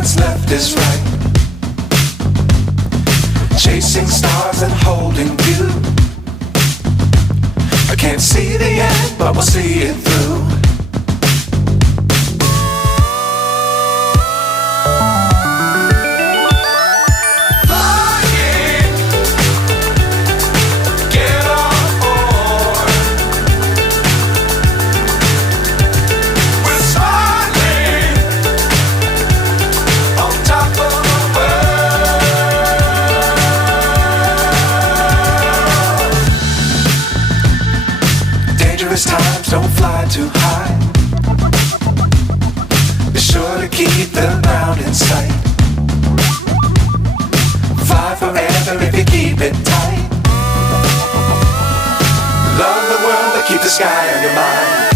what's left is right. Chasing stars and holding you. I can't see the end, but we'll see it through. Times don't fly too high. Be sure to keep the ground in sight. Fly forever if you keep it tight. Love the world but keep the sky on your mind.